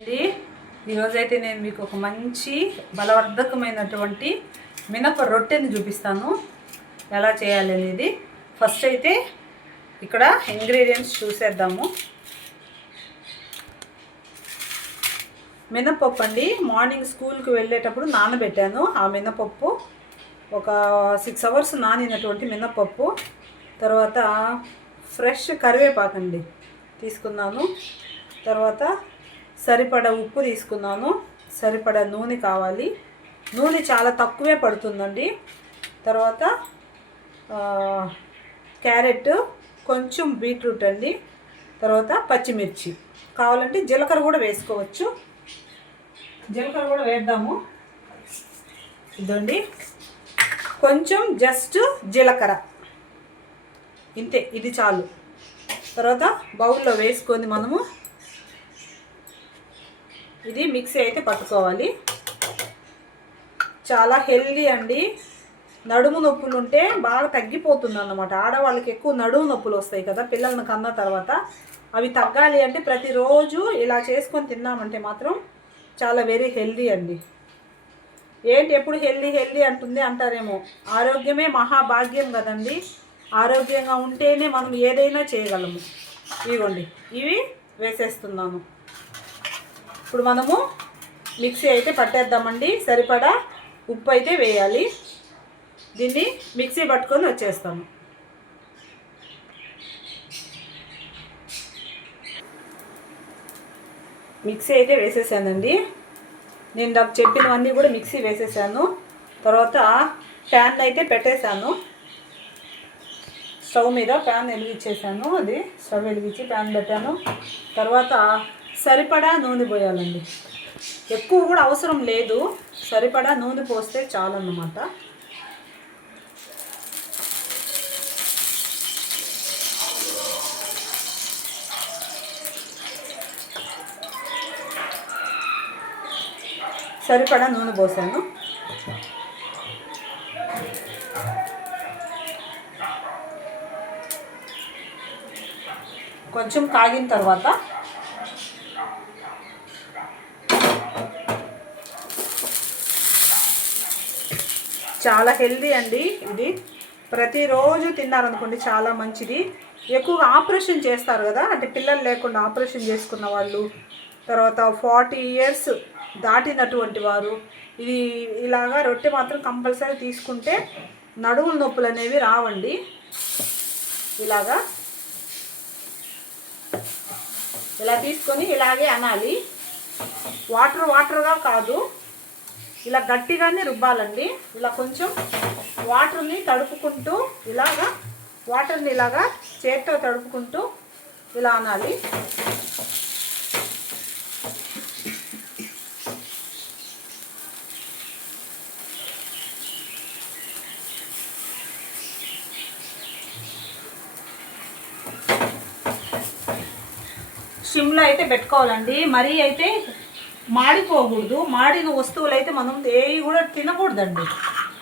అండి ఈరోజైతే నేను మీకు ఒక మంచి బలవర్ధకమైనటువంటి మినప రొట్టెని చూపిస్తాను ఎలా చేయాలి అనేది. ఫస్ట్ అయితే ఇక్కడ ఇంగ్రీడియంట్స్ చూసేద్దాము. మినపప్పు అండి, మార్నింగ్ స్కూల్కి వెళ్ళేటప్పుడు నానబెట్టాను. ఆ మినపప్పు ఒక 6 అవర్స్ నానినటువంటి మినపప్పు. తర్వాత ఫ్రెష్ కరివేపాకండి తీసుకున్నాను. తర్వాత సరిపడా ఉప్పు తీసుకున్నాను. సరిపడా నూనె కావాలి. నూనె చాలా తక్కువే పడుతుందండి. తర్వాత క్యారెట్, కొంచెం బీట్రూట్ అండి. తర్వాత పచ్చిమిర్చి కావాలంటే జీలకర్ర కూడా వేసుకోవచ్చు. జీలకర్ర కూడా వేద్దాము. ఇదండి కొంచెం జస్ట్ జీలకర్ర, ఇంతే, ఇది చాలు. తర్వాత బౌల్లో వేసుకొని మనము ఇది మిక్సీ అయితే పట్టుకోవాలి. చాలా హెల్దీ అండి. నడుము నొప్పులు ఉంటే బాగా తగ్గిపోతుంది అన్నమాట. ఆడవాళ్ళకి ఎక్కువ నడుము నొప్పులు వస్తాయి కదా పిల్లలను కన్న తర్వాత. అవి తగ్గాలి అంటే ప్రతిరోజు ఇలా చేసుకొని తిన్నామంటే మాత్రం చాలా వెరీ హెల్దీ అండి. ఏంటి ఎప్పుడు హెల్దీ హెల్దీ అంటుంది అంటారేమో, ఆరోగ్యమే మహాభాగ్యం కదండి. ఆరోగ్యంగా ఉంటేనే మనం ఏదైనా చేయగలము. ఇవ్వండి, ఇవి వేసేస్తున్నాను. ఇప్పుడు మనము మిక్సీ అయితే పట్టేద్దామండి. సరిపడా ఉప్పు అయితే వేయాలి. దీన్ని మిక్సీ పట్టుకొని వచ్చేస్తాము. మిక్సీ అయితే వేసేసానండి. నేను నాకు చెప్పినవన్నీ కూడా మిక్సీ వేసేసాను. తర్వాత ప్యాన్ అయితే పెట్టేశాను. స్టవ్ మీద ప్యాన్ వెలిగించేసాను. అది స్టవ్ వెలిగించి ప్యాన్ పెట్టాను. తర్వాత సరిపడా నూనె పోయాలండి. ఎక్కువ కూడా అవసరం లేదు, సరిపడా నూనె పోస్తే చాలన్నమాట. సరిపడా నూనె పోసాను. కొంచెం కాగిన తర్వాత చాలా హెల్దీ అండి. ఇది ప్రతిరోజు తిన్నారనుకోండి చాలా మంచిది. ఎక్కువగా ఆపరేషన్ చేస్తారు కదా, అంటే పిల్లలు లేకుండా ఆపరేషన్ చేసుకున్న వాళ్ళు, తర్వాత 40 years దాటినటువంటి వారు ఇది ఇలాగా రొట్టె మాత్రం కంపల్సరీ తీసుకుంటే నడుముల నొప్పులు అనేవి రావండి. ఇలాగా ఇలా తీసుకొని ఇలాగే అనాలి. వాటర్గా కాదు, ఇలా గట్టిగానే రుబ్బాలండి. ఇలా కొంచెం వాటర్ని తడుపుకుంటూ ఇలాగా వాటర్ని ఇలాగా చేత్తో తడుపుకుంటూ ఇలా అనాలి. సిమ్లో అయితే పెట్టుకోవాలండి. మరీ అయితే మాడిపోకూడదు. మాడిన వస్తువులు అయితే మనం ఏవి కూడా తినకూడదండి.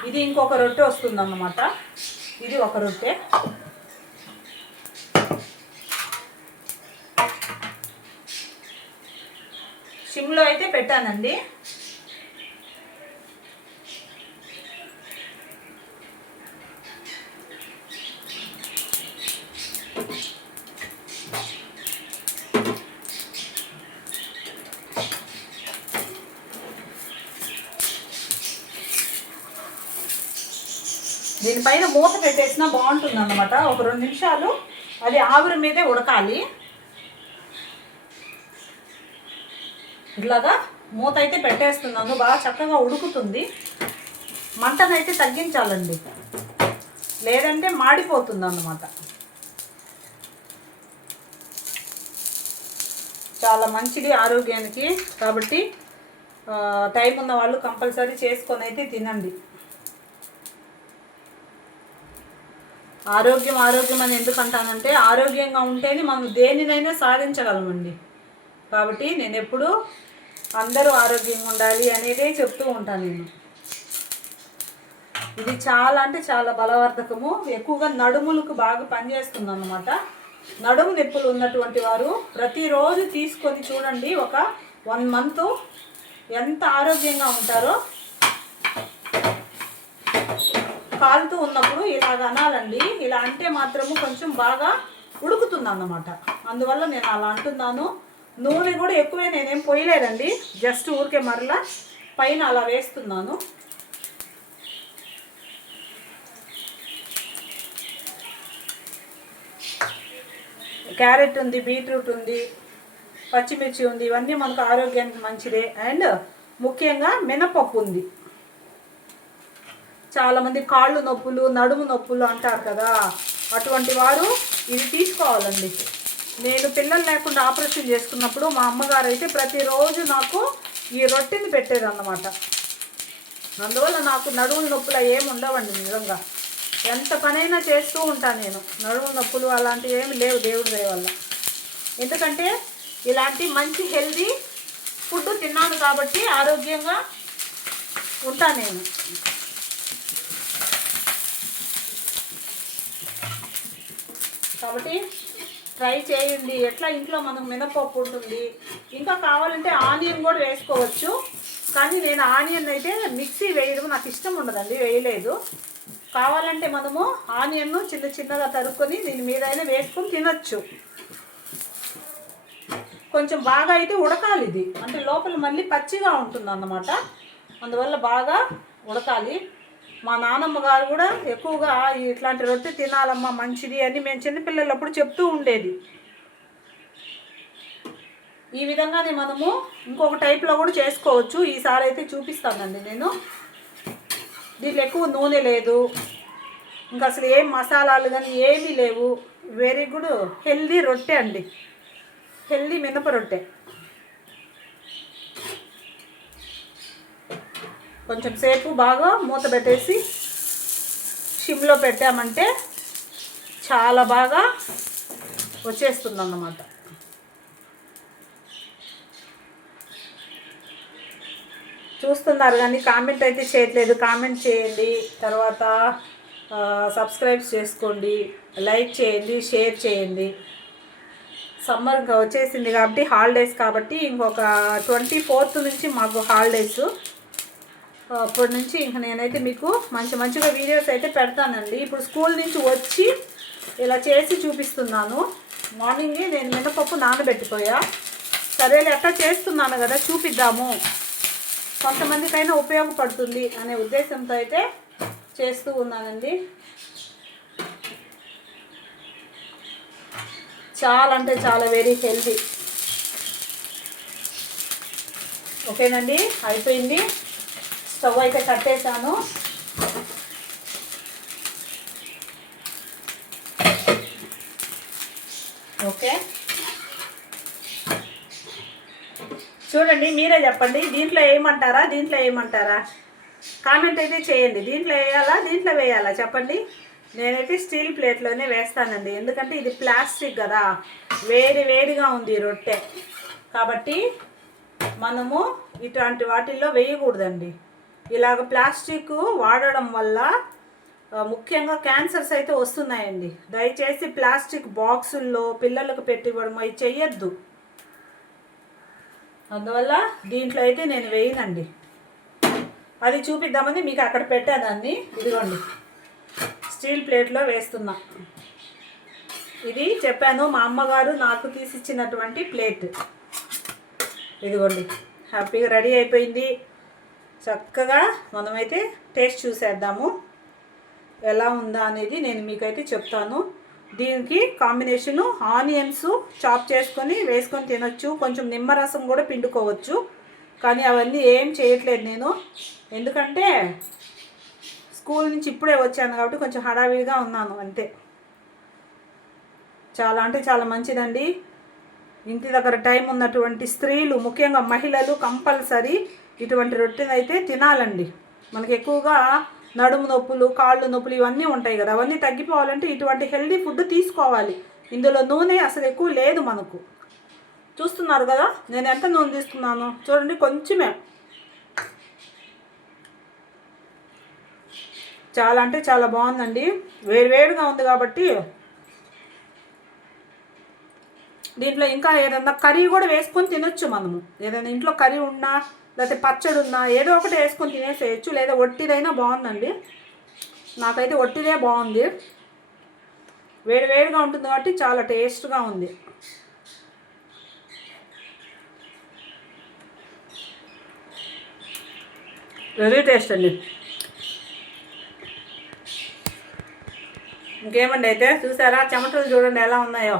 ఇది ఇంకొక రొట్టె వస్తుందన్నమాట. ఇది ఒక రొట్టె. సిమ్లో అయితే పెట్టానండి. దీనిపైన మూత పెట్టేసినా బాగుంటుంది అన్నమాట. ఒక 2 నిమిషాలు అది ఆవిరి మీదే ఉడకాలి. ఇలాగా మూత అయితే పెట్టేస్తున్నాను. బాగా చక్కగా ఉడుకుతుంది. మంటనైతే తగ్గించాలండి, లేదంటే మాడిపోతుంది అన్నమాట. చాలా మంచిది ఆరోగ్యానికి. కాబట్టి టైం ఉన్న వాళ్ళు కంపల్సరీ చేసుకొని అయితే తినండి. ఆరోగ్యం ఆరోగ్యం అని ఎందుకు అంటానంటే, ఆరోగ్యంగా ఉంటేనే మనం దేనినైనా సాధించగలమండి. కాబట్టి నేను ఎప్పుడూ అందరూ ఆరోగ్యంగా ఉండాలి అనేదే చెప్తూ ఉంటాను నేను. ఇది చాలా అంటే చాలా బలవర్ధకము. ఎక్కువగా నడుములకు బాగా పనిచేస్తుంది అన్నమాట. నడుము నొప్పులు ఉన్నటువంటి వారు ప్రతిరోజు తీసుకొని చూడండి. ఒక 1 మంత్ ఎంత ఆరోగ్యంగా ఉంటారో. కాలుతూ ఉన్నప్పుడు ఇలాగ అనాలండి. ఇలా అంటే మాత్రము కొంచెం బాగా ఉడుకుతుంది అన్నమాట. అందువల్ల నేను అలా అంటున్నాను. నూనె కూడా ఎక్కువే నేనేం పోయలేదండి, జస్ట్ ఊరికే మరలా పైన అలా వేస్తున్నాను. క్యారెట్ ఉంది, బీట్రూట్ ఉంది, పచ్చిమిర్చి ఉంది, ఇవన్నీ మనకు ఆరోగ్యానికి మంచిదే. అండ్ ముఖ్యంగా మినపప్పు ఉంది. చాలామంది కాళ్ళు నొప్పులు, నడుము నొప్పులు అంటారు కదా, అటువంటి వారు ఇది తీసుకోవాలండి. నేను పిల్లలు లేకుండా ఆపరేషన్ చేసుకున్నప్పుడు మా అమ్మగారు అయితే ప్రతిరోజు నాకు ఈ రొట్టెని పెట్టేదన్నమాట. అందువల్ల నాకు నడుము నొప్పులు ఏమి ఉండవండి. నిజంగా ఎంత పనైనా చేస్తూ ఉంటాను నేను. నడుము నొప్పులు అలాంటివి ఏమి లేవు దేవుడి దయ వల్ల. ఎందుకంటే ఇలాంటి మంచి హెల్దీ ఫుడ్ తిన్నాను కాబట్టి ఆరోగ్యంగా ఉంటాను నేను. కాబట్టి ట్రై చేయండి. ఎట్లా ఇంట్లో మనకు మినపప్పు ఉంటుంది, ఇంకా కావాలంటే ఆనియన్ కూడా వేసుకోవచ్చు. కానీ నేను ఆనియన్ అయితే మిక్సీ వేయడం నాకు ఇష్టం ఉండదండి, వేయలేదు. కావాలంటే మనము ఆనియన్ను చిన్న చిన్నగా తరుక్కొని దీని మీద అయినా వేసుకొని తినచ్చు. కొంచెం బాగా అయితే ఉడకాలి ఇది, అంటే లోపల మళ్ళీ పచ్చిగా ఉంటుంది అన్నమాట. అందువల్ల బాగా ఉడకాలి. మా నాన్నమ్మ గారు కూడా ఎక్కువగా ఇట్లాంటి రొట్టె తినాలమ్మా మంచిది అని మేము చిన్నపిల్లలప్పుడు చెప్తూ ఉండేది. ఈ విధంగానే మనము ఇంకొక టైప్లో కూడా చేసుకోవచ్చు. ఈసారి అయితే చూపిస్తానండి నేను. దీంట్లో ఎక్కువ నూనె లేదు, ఇంకా అసలు ఏం మసాలాలు కానీ ఏమీ లేవు. వెరీ గుడ్ హెల్దీ రొట్టె అండి, హెల్దీ మినప రొట్టె. కొంచెం సేపు బాగా మూత పెట్టేసి సిమ్లో పెట్టామంటే చాలా బాగా వచ్చేస్తుంది అన్నమాట. చూస్తున్నారు కానీ కామెంట్ అయితే చేయట్లేదు. కామెంట్ చేయండి, తర్వాత సబ్స్క్రైబ్ చేసుకోండి, లైక్ చేయండి, షేర్ చేయండి. సమ్మర్ వచ్చేసింది కాబట్టి హాలిడేస్ కాబట్టి ఇంకొక 24th నుంచి మాకు హాలిడేస్. అప్పటి నుంచి ఇంక నేనైతే మీకు మంచిగా వీడియోస్ అయితే పెడతానండి. ఇప్పుడు స్కూల్ నుంచి వచ్చి ఇలా చేసి చూపిస్తున్నాను. మార్నింగే నేను మినపప్పు నానబెట్టిపోయా. సరేలే ఎట్లా చేస్తున్నాను కదా చూపిద్దాము, కొంతమందికైనా ఉపయోగపడుతుంది అనే ఉద్దేశంతో అయితే చేస్తూ ఉన్నానండి. చాలా అంటే చాలా వెరీ హెల్దీ. ఓకేనండి, అయిపోయింది. స్టవ్ అయితే కట్టేసాను. ఓకే, చూడండి మీరే చెప్పండి. దీంట్లో వేయమంటారా కామెంట్ అయితే చేయండి. దీంట్లో వేయాలా, దీంట్లో వేయాలా చెప్పండి. నేనైతే స్టీల్ ప్లేట్లోనే వేస్తానండి, ఎందుకంటే ఇది ప్లాస్టిక్ కదా, వేడిగా ఉంది రొట్టె కాబట్టి మనము ఇట్లాంటి వాటిల్లో వేయకూడదండి. ఇలాగ ప్లాస్టిక్ వాడడం వల్ల ముఖ్యంగా క్యాన్సర్స్ అయితే వస్తున్నాయండి. దయచేసి ప్లాస్టిక్ బాక్సుల్లో పిల్లలకు పెట్టివ్వడం అవి చెయ్యొద్దు. అందువల్ల దీంట్లో అయితే నేను వేయనండి. అది చూపిద్దామని మీకు అక్కడ పెట్టాదాన్ని. ఇదిగోండి స్టీల్ ప్లేట్లో వేస్తున్నా. ఇది చెప్పాను మా అమ్మగారు నాకు తీసిచ్చినటువంటి ప్లేట్. ఇదిగోండి హ్యాపీగా రెడీ అయిపోయింది. చక్కగా మనమైతే టేస్ట్ చూసేద్దాము ఎలా ఉందా అనేది నేను మీకైతే చెప్తాను. దీనికి కాంబినేషను ఆనియన్స్ చాప్ చేసుకొని వేసుకొని తినొచ్చు, కొంచెం నిమ్మరసం కూడా పిండుకోవచ్చు. కానీ అవన్నీ ఏం చేయట్లేదు నేను, ఎందుకంటే స్కూల్ నుంచి ఇప్పుడే వచ్చాను కాబట్టి కొంచెం హడావిడిగా ఉన్నాను అంతే. చాలా అంటే చాలా మంచిదండి. ఇంటి దగ్గర టైం ఉన్నటువంటి స్త్రీలు, ముఖ్యంగా మహిళలు కంపల్సరీ ఇటువంటి రొట్టెని అయితే తినాలండి. మనకి ఎక్కువగా నడుము నొప్పులు, కాళ్ళు నొప్పులు ఇవన్నీ ఉంటాయి కదా, అవన్నీ తగ్గిపోవాలంటే ఇటువంటి హెల్దీ ఫుడ్ తీసుకోవాలి. ఇందులో నూనె అసలు ఎక్కువ లేదు మనకు. చూస్తున్నారు కదా నేను ఎంత నూనె తీసుకున్నాను చూడండి, కొంచెమే. చాలా అంటే చాలా బాగుందండి, వేడిగా ఉంది కాబట్టి దీంట్లో ఇంకా ఏదన్నా కర్రీ కూడా వేసుకొని తినొచ్చు మనము. ఏదైనా ఇంట్లో కర్రీ ఉన్నా లేకపోతే పచ్చడి ఉన్నా ఏదో ఒకటి వేసుకొని తినేసేయచ్చు, లేదా ఒట్టిదైనా బాగుందండి. నాకైతే ఒట్టిదే బాగుంది, వేడి వేడిగా ఉంటుంది కాబట్టి చాలా టేస్ట్గా ఉంది. వెరీ టేస్ట్ అండి. ఇంకేమండి, అయితే చూసారా చెమటలు చూడండి ఎలా ఉన్నాయో,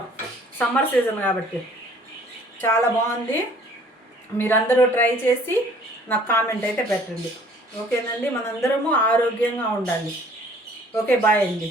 సమ్మర్ సీజన్ కాబట్టి చాలా బాగుంది. మీరందరూ ట్రై చేసి నాకు కామెంట్ అయితే పెట్టండి. ఓకేనండి, మనందరము ఆరోగ్యంగా ఉండాలి. ఓకే, బాయ్ అండి.